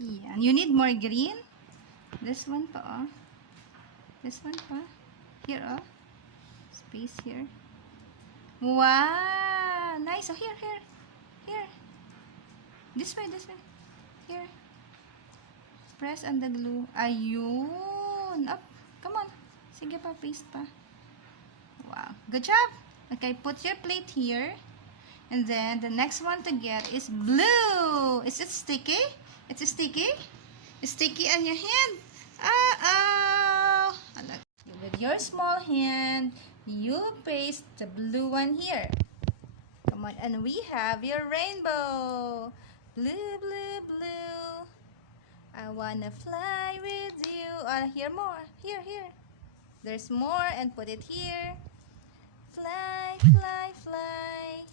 Yan. You need more green. This one pa, oh. This one pa. Here, oh. Space here. Wow! Nice. Oh, here. Here. This way. Here. Press on the glue. Ayun. Up. Come on. Sige pa, paste pa. Wow. Good job. Okay, put your plate here. And then, the next one to get is blue. Is it sticky? It's sticky? It's sticky on your hand. Uh-oh. With your small hand, you paste the blue one here. Come on, and we have your rainbow. Blue, blue, blue. I wanna fly with you. Here more. Here. There's more, and put it here. Fly, fly, fly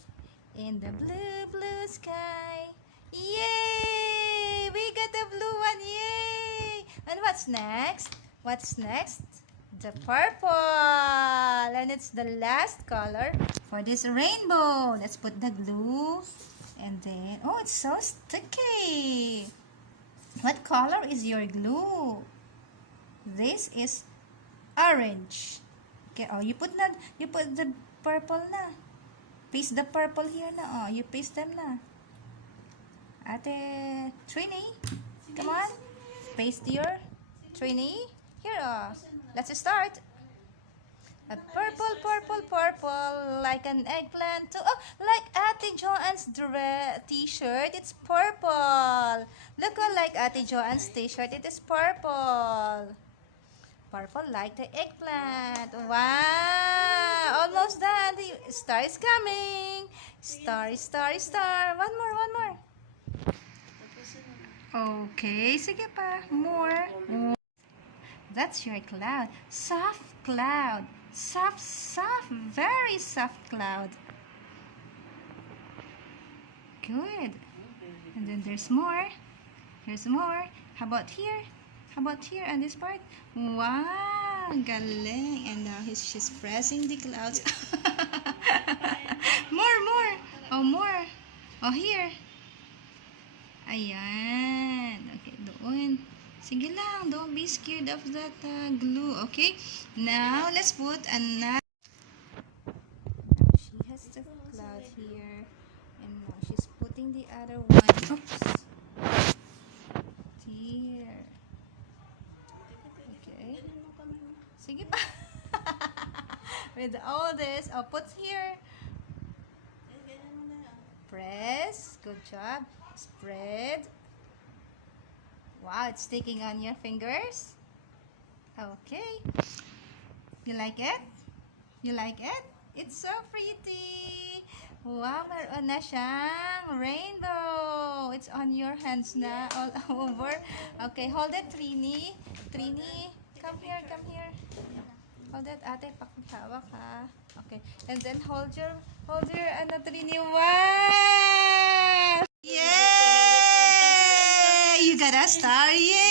in the blue, blue sky. Yay! We got the blue one. Yay! And what's next? The purple. And it's the last color for this rainbow. Let's put the glue. And then, oh, it's so sticky. What color is your glue? This is orange. Okay, oh, you put the purple na. Paste the purple here na. Oh, you paste them na. Ate Trini, come on. Paste your Trini. Here, oh. Let's start. A purple, like an eggplant. Oh, like Ate Joanne's t-shirt. It's purple. Look, like Ate Joanne's t-shirt. It is purple. Purple like the eggplant. Wow! Almost done. The star is coming. Star. One more. Okay, sige pa. More. That's your cloud. Soft cloud. Soft, very soft cloud. Good. And then there's more. Here's more. How about here? On this part? Wow, galing. And now she's pressing the clouds. More. Oh, more. Oh, here. Ayan. Okay, doon. Sige lang, don't be scared of that glue, okay? Now, let's put another. She has the cloud here. And now she's putting the other one. Oops. Here. Okay. Sige pa. With all this, I'll put here. Press. Good job. Spread. Wow, it's sticking on your fingers. Okay. You like it? It's so pretty. Wow, meron na siyang rainbow. It's on your hands na all over. Okay, hold it, Trini. Come here. Hold it, ate. Pakihawak ha. Okay. And then hold your, Trini. Wow! Yay! You got a star. Yay!